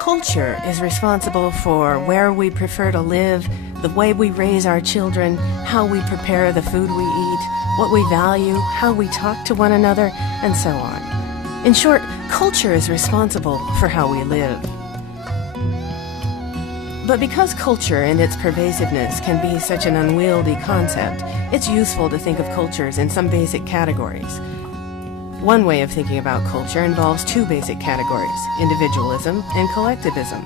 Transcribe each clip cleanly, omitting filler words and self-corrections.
Culture is responsible for where we prefer to live, the way we raise our children, how we prepare the food we eat, what we value, how we talk to one another, and so on. In short, culture is responsible for how we live. But because culture and its pervasiveness can be such an unwieldy concept, it's useful to think of cultures in some basic categories. One way of thinking about culture involves two basic categories, individualism and collectivism.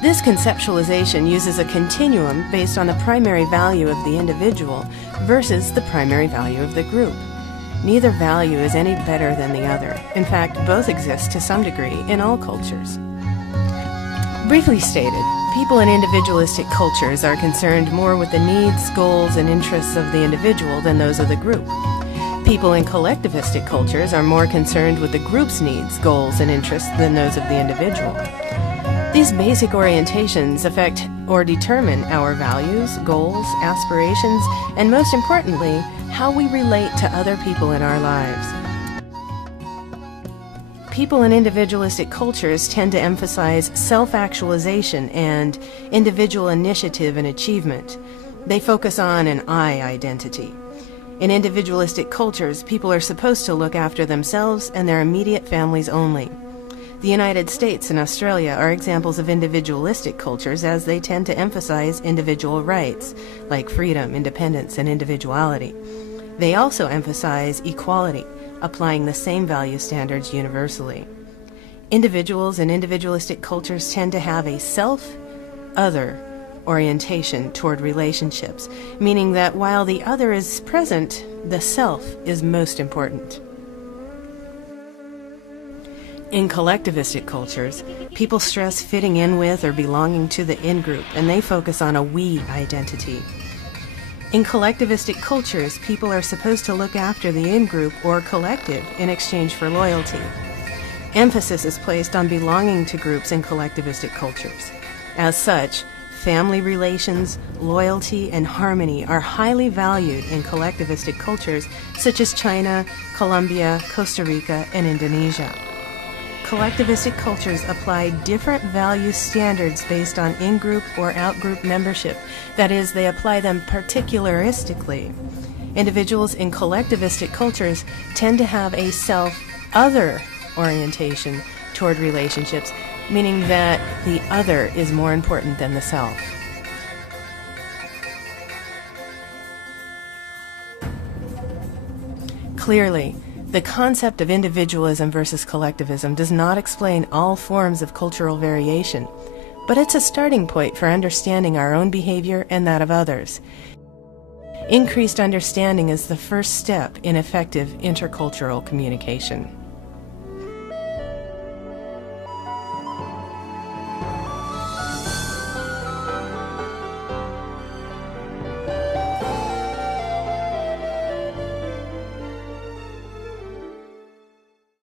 This conceptualization uses a continuum based on the primary value of the individual versus the primary value of the group. Neither value is any better than the other. In fact, both exist to some degree in all cultures. Briefly stated, people in individualistic cultures are concerned more with the needs, goals, and interests of the individual than those of the group. People in collectivistic cultures are more concerned with the group's needs, goals, and interests than those of the individual. These basic orientations affect or determine our values, goals, aspirations, and most importantly, how we relate to other people in our lives. People in individualistic cultures tend to emphasize self-actualization and individual initiative and achievement. They focus on an I identity. In individualistic cultures, people are supposed to look after themselves and their immediate families only. The United States and Australia are examples of individualistic cultures as they tend to emphasize individual rights, like freedom, independence, and individuality. They also emphasize equality, applying the same value standards universally. Individuals in individualistic cultures tend to have a self-other orientation toward relationships, meaning that while the other is present, the self is most important. In collectivistic cultures, people stress fitting in with or belonging to the in-group, and they focus on a we identity. In collectivistic cultures, people are supposed to look after the in-group or collective in exchange for loyalty. Emphasis is placed on belonging to groups in collectivistic cultures. As such, family relations, loyalty, and harmony are highly valued in collectivistic cultures such as China, Colombia, Costa Rica, and Indonesia. Collectivistic cultures apply different value standards based on in-group or out-group membership. That is, they apply them particularistically. Individuals in collectivistic cultures tend to have a self-other orientation toward relationships, meaning that the other is more important than the self. Clearly, the concept of individualism versus collectivism does not explain all forms of cultural variation, but it's a starting point for understanding our own behavior and that of others. Increased understanding is the first step in effective intercultural communication.